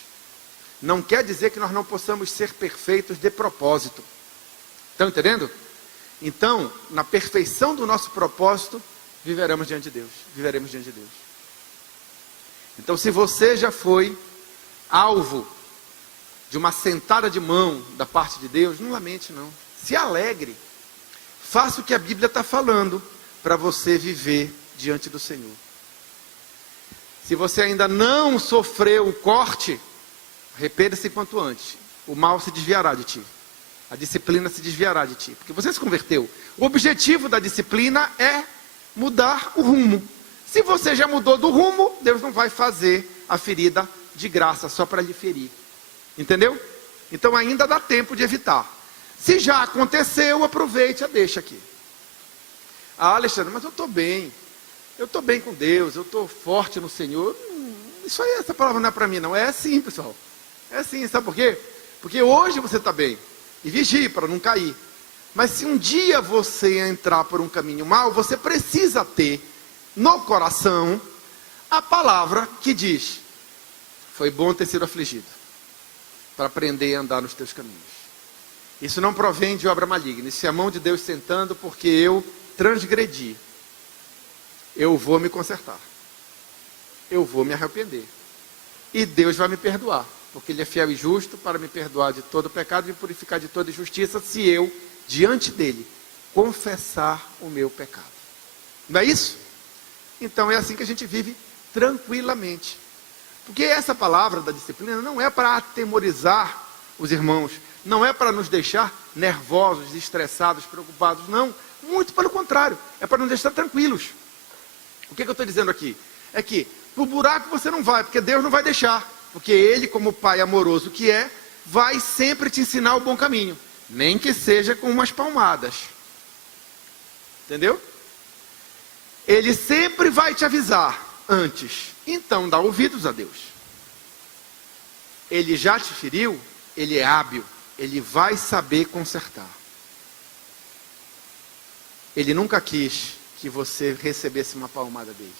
não quer dizer que nós não possamos ser perfeitos de propósito. Estão entendendo? Então, na perfeição do nosso propósito, viveremos diante de Deus. Viveremos diante de Deus. Então, se você já foi alvo de uma sentada de mão da parte de Deus, não lamente não. Se alegre. Faça o que a Bíblia está falando para você viver diante do Senhor. Se você ainda não sofreu o corte, arrependa-se quanto antes. O mal se desviará de ti. A disciplina se desviará de ti. Porque você se converteu. O objetivo da disciplina é mudar o rumo. Se você já mudou do rumo, Deus não vai fazer a ferida de graça só para lhe ferir. Entendeu? Então ainda dá tempo de evitar. Se já aconteceu, aproveite a deixa aqui. Ah, Alexandre, mas eu estou bem. Eu estou bem com Deus, eu estou forte no Senhor. Isso aí, essa palavra não é para mim não. É assim, pessoal. É assim, sabe por quê? Porque hoje você está bem. E vigie para não cair. Mas se um dia você entrar por um caminho mau, você precisa ter no coração a palavra que diz: foi bom ter sido afligido, para aprender a andar nos teus caminhos. Isso não provém de obra maligna. Isso é a mão de Deus sentando porque eu transgredi. Eu vou me consertar. Eu vou me arrepender. E Deus vai me perdoar. Porque Ele é fiel e justo para me perdoar de todo pecado e me purificar de toda injustiça, se eu, diante dEle, confessar o meu pecado. Não é isso? Então é assim que a gente vive tranquilamente. Porque essa palavra da disciplina não é para atemorizar os irmãos. Não é para nos deixar nervosos, estressados, preocupados. Não, muito pelo contrário. É para nos deixar tranquilos. O que eu estou dizendo aqui? É que para o buraco você não vai, porque Deus não vai deixar. Porque Ele, como Pai amoroso que é, vai sempre te ensinar o bom caminho. Nem que seja com umas palmadas. Entendeu? Ele sempre vai te avisar antes. Então dá ouvidos a Deus. Ele já te feriu, ele é hábil, ele vai saber consertar. Ele nunca quis que você recebesse uma palmada dele.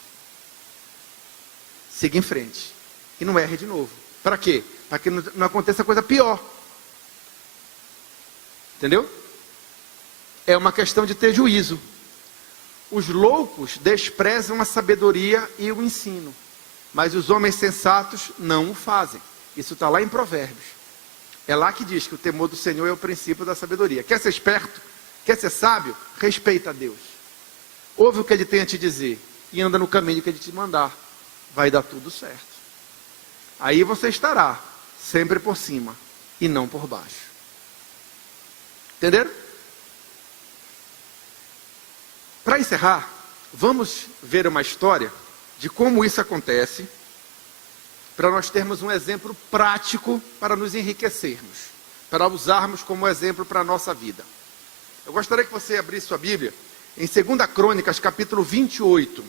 Siga em frente. E não erre de novo. Para quê? Para que não aconteça coisa pior. Entendeu? É uma questão de ter juízo. Os loucos desprezam a sabedoria e o ensino, mas os homens sensatos não o fazem. Isso está lá em Provérbios. É lá que diz que o temor do Senhor é o princípio da sabedoria. Quer ser esperto? Quer ser sábio? Respeita a Deus. Ouve o que Ele tem a te dizer e anda no caminho que Ele te mandar. Vai dar tudo certo. Aí você estará sempre por cima e não por baixo. Entenderam? Para encerrar, vamos ver uma história de como isso acontece, para nós termos um exemplo prático para nos enriquecermos, para usarmos como exemplo para a nossa vida. Eu gostaria que você abrisse sua Bíblia em 2 Crônicas, capítulo 28.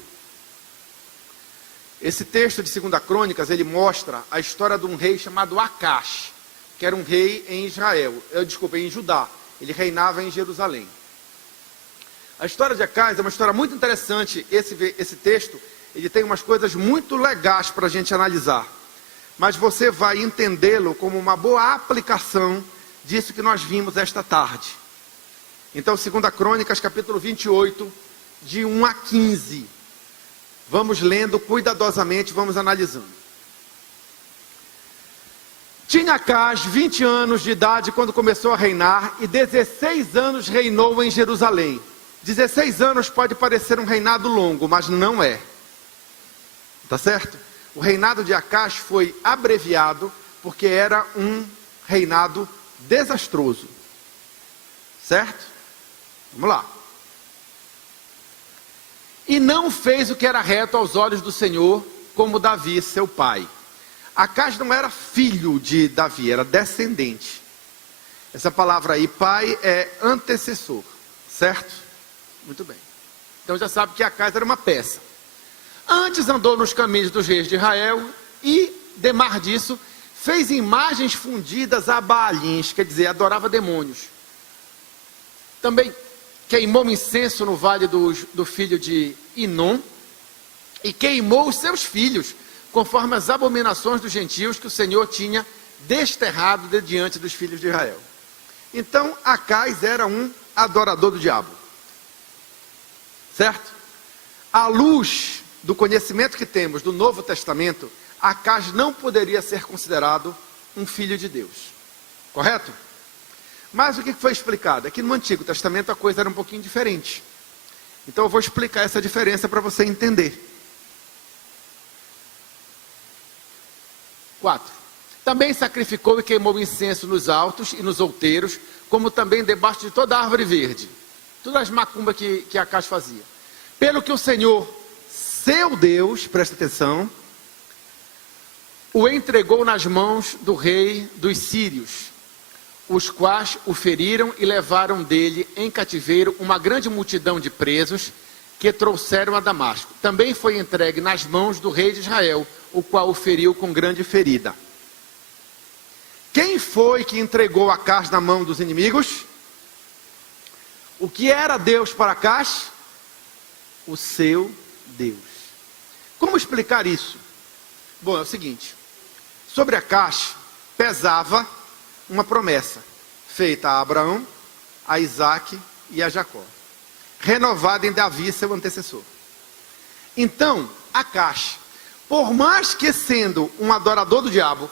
Esse texto de 2 Crônicas, ele mostra a história de um rei chamado Acás, que era um rei em em Judá. Ele reinava em Jerusalém. A história de Acás é uma história muito interessante. Esse texto, ele tem umas coisas muito legais para a gente analisar. Mas você vai entendê-lo como uma boa aplicação disso que nós vimos esta tarde. Então, 2 Crônicas, capítulo 28, de 1 a 15. Vamos lendo cuidadosamente, vamos analisando. Tinha Acás 20 anos de idade quando começou a reinar, e 16 anos reinou em Jerusalém. 16 anos pode parecer um reinado longo, mas não é. Tá certo? O reinado de Acás foi abreviado porque era um reinado desastroso. Certo? Vamos lá. E não fez o que era reto aos olhos do Senhor, como Davi, seu pai. Acás não era filho de Davi, era descendente. Essa palavra aí, pai, é antecessor. Certo? Muito bem. Então já sabe que Acás era uma peça. Antes andou nos caminhos dos reis de Israel e, demar disso, fez imagens fundidas a Baalins, quer dizer, adorava demônios. Também queimou incenso no vale do filho de Inom e queimou os seus filhos, conforme as abominações dos gentios que o Senhor tinha desterrado de diante dos filhos de Israel. Então, Acás era um adorador do diabo. Certo? À luz do conhecimento que temos do Novo Testamento, Acás não poderia ser considerado um filho de Deus. Correto? Mas o que foi explicado? É que no Antigo Testamento a coisa era um pouquinho diferente. Então eu vou explicar essa diferença para você entender. 4. Também sacrificou e queimou incenso nos altos e nos outeiros, como também debaixo de toda árvore verde. Todas as macumbas que Acás fazia. Pelo que o Senhor, seu Deus, presta atenção, o entregou nas mãos do rei dos sírios, os quais o feriram e levaram dele em cativeiro uma grande multidão de presos que trouxeram a Damasco. Também foi entregue nas mãos do rei de Israel, o qual o feriu com grande ferida. Quem foi que entregou Acás na mão dos inimigos? O que era Deus para Acás? O seu Deus. Como explicar isso? Bom, é o seguinte. Sobre Acás pesava uma promessa feita a Abraão, a Isaac e a Jacó, renovada em Davi, seu antecessor. Então, Acás, por mais que sendo um adorador do diabo,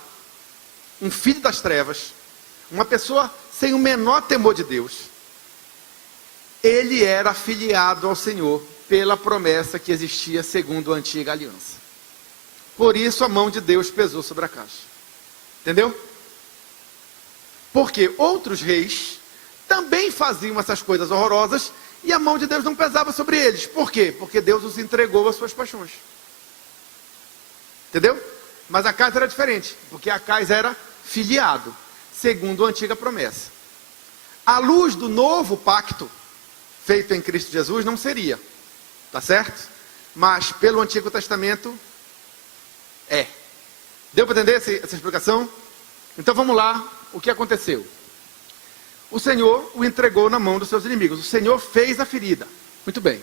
um filho das trevas, uma pessoa sem o menor temor de Deus, ele era afiliado ao Senhor pela promessa que existia segundo a antiga aliança. Por isso a mão de Deus pesou sobre Acás. Entendeu? Porque outros reis também faziam essas coisas horrorosas e a mão de Deus não pesava sobre eles. Por quê? Porque Deus os entregou às suas paixões. Entendeu? Mas Acás era diferente, porque Acás era filiado, segundo a antiga promessa. À luz do novo pacto, feito em Cristo Jesus, não seria. Tá certo? mas pelo Antigo Testamento é. Deu para entender essa explicação? Então vamos lá, o que aconteceu? O Senhor o entregou na mão dos seus inimigos. O Senhor fez a ferida. Muito bem.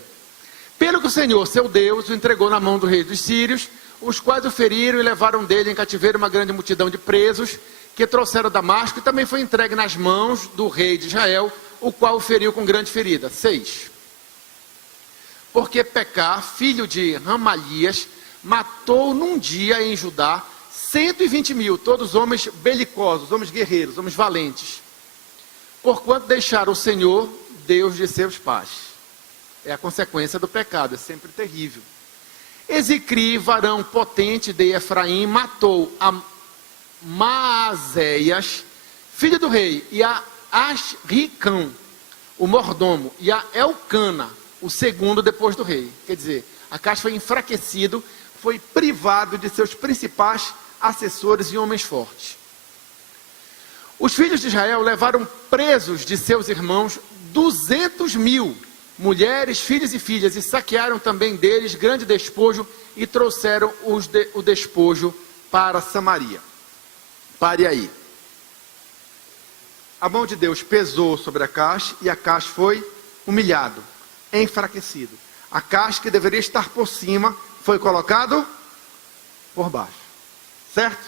Pelo que o Senhor, seu Deus, o entregou na mão do rei dos sírios, os quais o feriram e levaram dele em cativeiro uma grande multidão de presos, que trouxeram a Damasco, e também foi entregue nas mãos do rei de Israel, o qual o feriu com grande ferida. 6. Porque Pecá, filho de Ramalias, matou num dia em Judá 120.000, todos homens belicosos, homens guerreiros, homens valentes, porquanto deixaram o Senhor, Deus de seus pais. É a consequência do pecado, é sempre terrível. Ezicri, varão potente de Efraim, matou a Maazéias, filho do rei, e a Asricão, o mordomo, e a Elcana, o segundo depois do rei. Quer dizer, Acás foi enfraquecido, foi privado de seus principais assessores e homens fortes. Os filhos de Israel levaram presos de seus irmãos 200.000, mulheres, filhos e filhas, e saquearam também deles grande despojo, e trouxeram o despojo para Samaria. Pare aí. A mão de Deus pesou sobre Acás, e Acás foi humilhado, enfraquecido. Acás, que deveria estar por cima, foi colocado por baixo. Certo?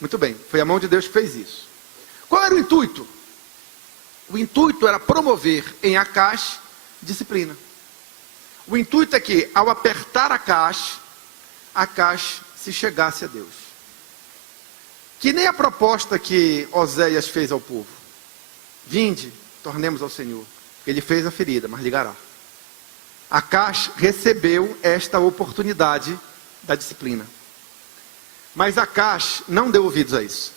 Muito bem, foi a mão de Deus que fez isso. Qual era o intuito? O intuito era promover em Acás disciplina. O intuito é que, ao apertar Acás se chegasse a Deus. Que nem a proposta que Oséias fez ao povo. Vinde, tornemos ao Senhor. Ele fez a ferida, mas ligará. Acás recebeu esta oportunidade da disciplina. Mas Acás não deu ouvidos a isso.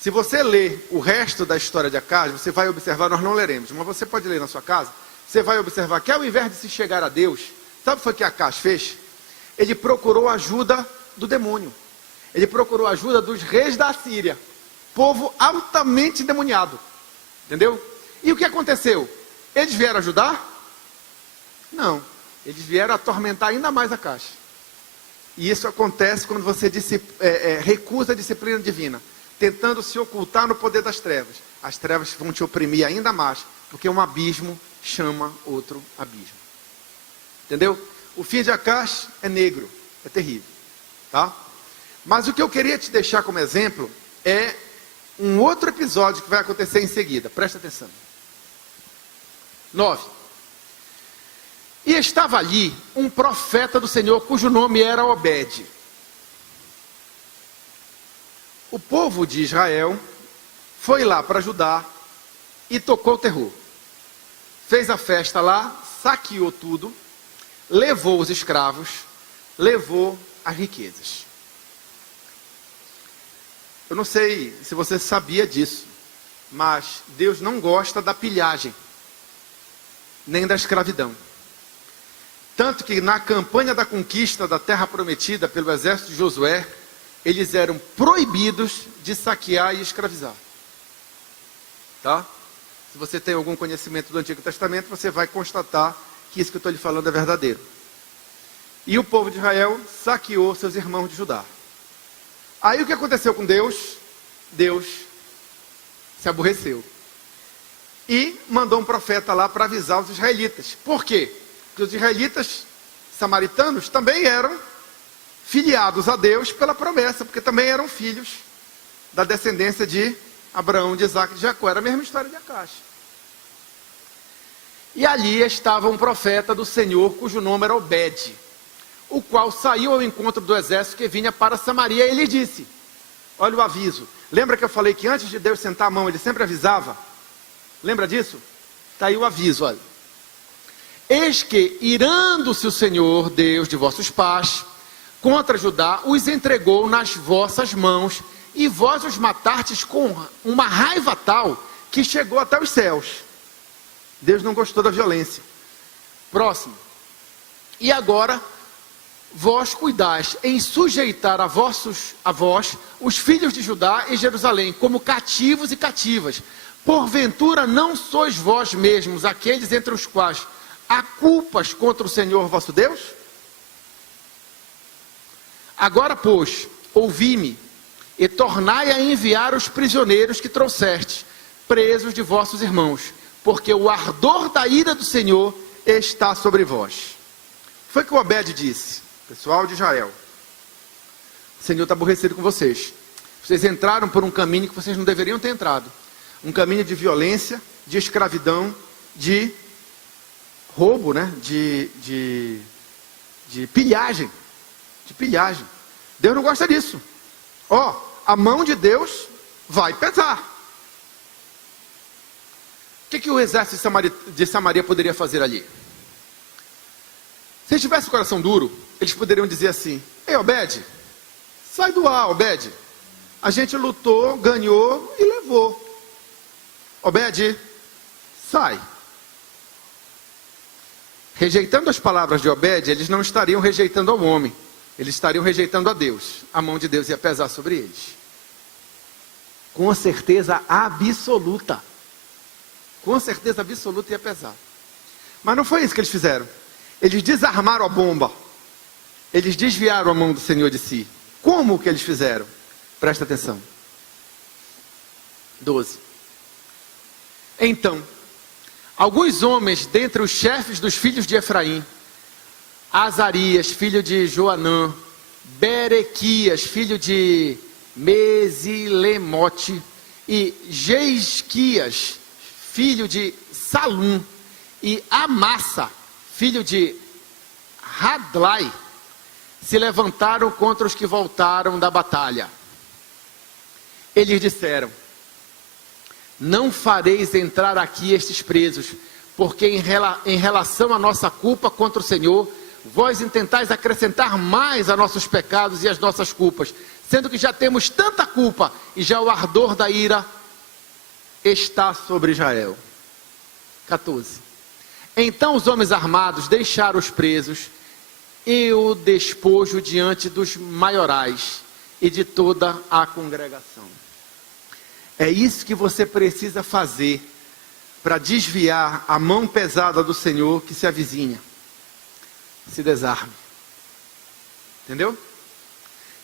Se você ler o resto da história de Acás, você vai observar, nós não leremos, mas você pode ler na sua casa, você vai observar que ao invés de se chegar a Deus, sabe o que foi que Acás fez? Ele procurou ajuda do demônio. Ele procurou ajuda dos reis da Síria, povo altamente endemoniado. Entendeu? E o que aconteceu? Eles vieram ajudar? Não. Eles vieram atormentar ainda mais Acás. E isso acontece quando você recusa a disciplina divina, tentando se ocultar no poder das trevas. As trevas vão te oprimir ainda mais, porque um abismo chama outro abismo. Entendeu? O fim de Acás é negro, é terrível. Tá? Mas o que eu queria te deixar como exemplo é um outro episódio que vai acontecer em seguida. Presta atenção. 9. E estava ali um profeta do Senhor, cujo nome era Obed. O povo de Israel foi lá para ajudar e tocou o terror. Fez a festa lá, saqueou tudo, levou os escravos, levou as riquezas. Eu não sei se você sabia disso, mas Deus não gosta da pilhagem, nem da escravidão. Tanto que na campanha da conquista da terra prometida pelo exército de Josué, eles eram proibidos de saquear e escravizar. Tá? Se você tem algum conhecimento do Antigo Testamento, você vai constatar que isso que eu estou lhe falando é verdadeiro. E o povo de Israel saqueou seus irmãos de Judá. Aí o que aconteceu com Deus? Deus se aborreceu. E mandou um profeta lá para avisar os israelitas. Por quê? Porque os israelitas samaritanos também eram filiados a Deus pela promessa, porque também eram filhos da descendência de Abraão, de Isaac e de Jacó. Era a mesma história de Acás. E ali estava um profeta do Senhor, cujo nome era Obed, o qual saiu ao encontro do exército que vinha para Samaria, e ele disse, olha o aviso, lembra que eu falei que antes de Deus sentar a mão, ele sempre avisava? Lembra disso? Está aí o aviso, olha. Eis que, irando-se o Senhor, Deus de vossos pais, contra Judá, os entregou nas vossas mãos, e vós os matastes com uma raiva tal, que chegou até os céus. Deus não gostou da violência. Próximo. E agora, vós cuidais em sujeitar a vós, os filhos de Judá e Jerusalém, como cativos e cativas. Porventura não sois vós mesmos aqueles entre os quais há culpas contra o Senhor vosso Deus? Agora, pois, ouvi-me, e tornai a enviar os prisioneiros que trouxestes, presos de vossos irmãos, porque o ardor da ira do Senhor está sobre vós. Foi que o Obed disse: pessoal de Israel, o Senhor está aborrecido com vocês. Vocês entraram por um caminho que vocês não deveriam ter entrado. Um caminho de violência, de escravidão, de roubo, né? de pilhagem. De pilhagem. Deus não gosta disso. A mão de Deus vai pesar. O que o exército de Samaria poderia fazer ali? Se eles tivessem o coração duro, eles poderiam dizer assim: ei, Obed, sai do ar, Obed. A gente lutou, ganhou e levou. Obed, sai. Rejeitando as palavras de Obed, eles não estariam rejeitando ao homem. Eles estariam rejeitando a Deus. A mão de Deus ia pesar sobre eles. Com certeza absoluta. Com certeza absoluta ia pesar. Mas não foi isso que eles fizeram. Eles desarmaram a bomba. Eles desviaram a mão do Senhor de si. Como que eles fizeram? Presta atenção. 12. Então, alguns homens dentre os chefes dos filhos de Efraim, Azarias, filho de Joanã, Berequias, filho de Mesilemote, e Jeisquias, filho de Salum, e Amassa, filho de Hadlai, se levantaram contra os que voltaram da batalha. Eles disseram: não fareis entrar aqui estes presos, porque em relação à nossa culpa contra o Senhor, vós intentais acrescentar mais a nossos pecados e as nossas culpas, sendo que já temos tanta culpa, e já o ardor da ira está sobre Israel. 14. Então os homens armados deixaram os presos e o despojo diante dos maiorais e de toda a congregação. É isso que você precisa fazer para desviar a mão pesada do Senhor que se avizinha. Se desarme. Entendeu?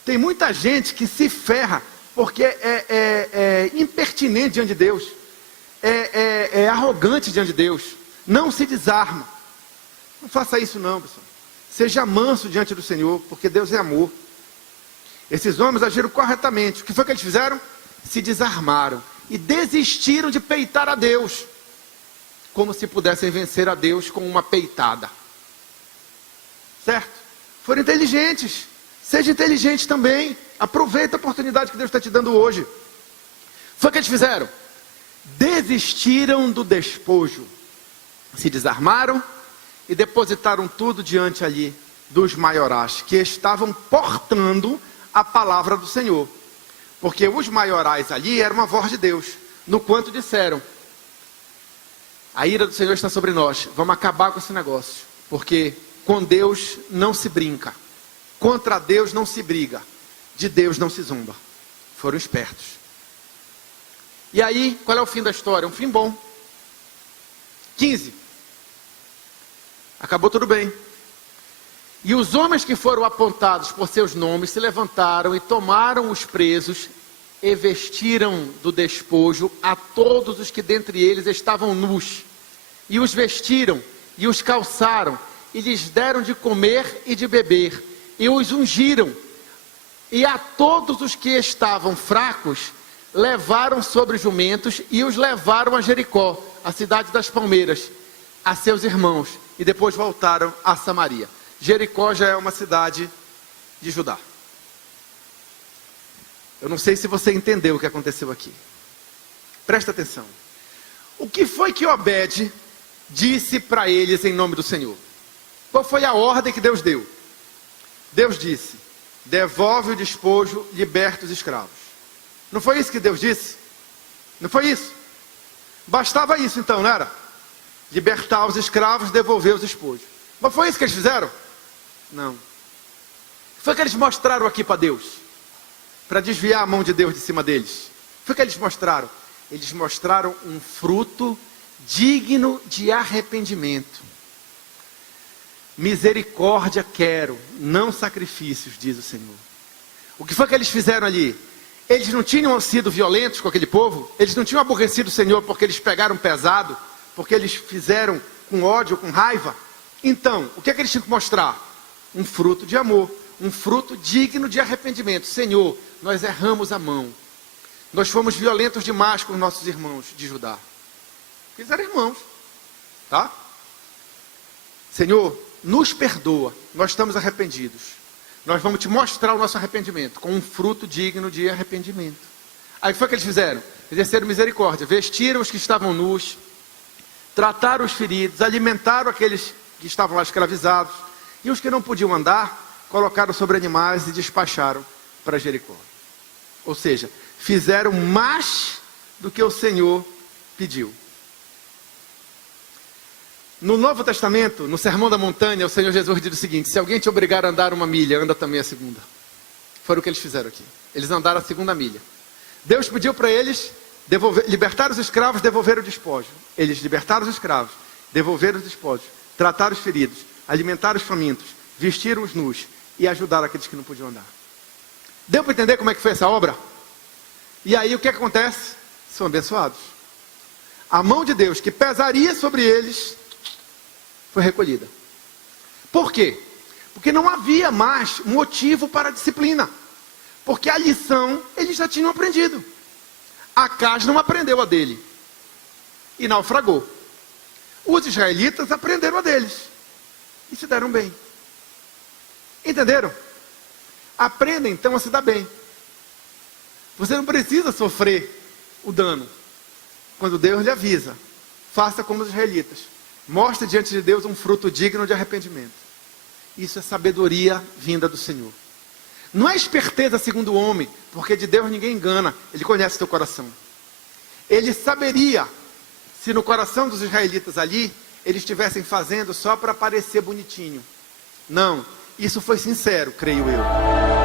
Tem muita gente que se ferra porque é impertinente diante de Deus, é arrogante diante de Deus, não se desarma. Não faça isso não, pessoal. Seja manso diante do Senhor, porque Deus é amor. Esses homens agiram corretamente. O que foi que eles fizeram? Se desarmaram e desistiram de peitar a Deus, como se pudessem vencer a Deus com uma peitada. Certo? Foram inteligentes. Seja inteligente também. Aproveita a oportunidade que Deus está te dando hoje. Foi o que eles fizeram? Desistiram do despojo. Se desarmaram e depositaram tudo diante ali dos maiorais, que estavam portando a palavra do Senhor. Porque os maiorais ali eram uma voz de Deus. No quanto disseram: a ira do Senhor está sobre nós, vamos acabar com esse negócio. Porque com Deus não se brinca, contra Deus não se briga, de Deus não se zomba. Foram espertos. E aí, qual é o fim da história? Um fim bom. 15. Acabou tudo bem. E os homens que foram apontados por seus nomes se levantaram e tomaram os presos e vestiram do despojo a todos os que dentre eles estavam nus. E os vestiram e os calçaram e lhes deram de comer e de beber e os ungiram. E a todos os que estavam fracos levaram sobre jumentos e os levaram a Jericó, a cidade das palmeiras, a seus irmãos, e depois voltaram a Samaria. Jericó já é uma cidade de Judá. Eu não sei se você entendeu o que aconteceu aqui. Presta atenção. O que foi que Obed disse para eles em nome do Senhor? Qual foi a ordem que Deus deu? Deus disse: devolve o despojo, liberta os escravos. Não foi isso que Deus disse? Não foi isso? Bastava isso então, não era? Libertar os escravos, devolver os despojos. Mas foi isso que eles fizeram? Não. Foi o que eles mostraram aqui para Deus, para desviar a mão de Deus de cima deles. Foi o que eles mostraram. Eles mostraram um fruto digno de arrependimento. Misericórdia quero, não sacrifícios, diz o Senhor. O que foi que eles fizeram ali? Eles não tinham sido violentos com aquele povo? Eles não tinham aborrecido o Senhor porque eles pegaram pesado? Porque eles fizeram com ódio, com raiva? Então, o que é que eles tinham que mostrar? Um fruto de amor, um fruto digno de arrependimento. Senhor, nós erramos a mão. Nós fomos violentos demais com nossos irmãos de Judá. Eles eram irmãos, tá? Senhor, nos perdoa, nós estamos arrependidos. Nós vamos te mostrar o nosso arrependimento, com um fruto digno de arrependimento. Aí o que foi que eles fizeram? Exerceram misericórdia, vestiram os que estavam nus, trataram os feridos, alimentaram aqueles que estavam lá escravizados, e os que não podiam andar, colocaram sobre animais e despacharam para Jericó. Ou seja, fizeram mais do que o Senhor pediu. No Novo Testamento, no Sermão da Montanha, o Senhor Jesus diz o seguinte: se alguém te obrigar a andar 1 milha, anda também a 2ª. Foi o que eles fizeram aqui. Eles andaram a 2ª milha. Deus pediu para eles libertar os escravos, devolver o despojo. Eles libertaram os escravos, devolveram os despojos, trataram os feridos, alimentaram os famintos, vestiram os nus e ajudaram aqueles que não podiam andar. Deu para entender como é que foi essa obra? E aí o que acontece? São abençoados. A mão de Deus que pesaria sobre eles foi recolhida. Por quê? Porque não havia mais motivo para a disciplina. Porque a lição eles já tinham aprendido. Acas não aprendeu a dele e naufragou. Os israelitas aprenderam a deles e se deram bem. Entenderam? Aprenda então a se dar bem. Você não precisa sofrer o dano. Quando Deus lhe avisa, faça como os israelitas. Mostre diante de Deus um fruto digno de arrependimento. Isso é sabedoria vinda do Senhor. Não é esperteza segundo o homem, porque de Deus ninguém engana. Ele conhece o teu coração. Ele saberia se no coração dos israelitas ali, eles estivessem fazendo só para parecer bonitinho. Não, isso foi sincero, creio eu.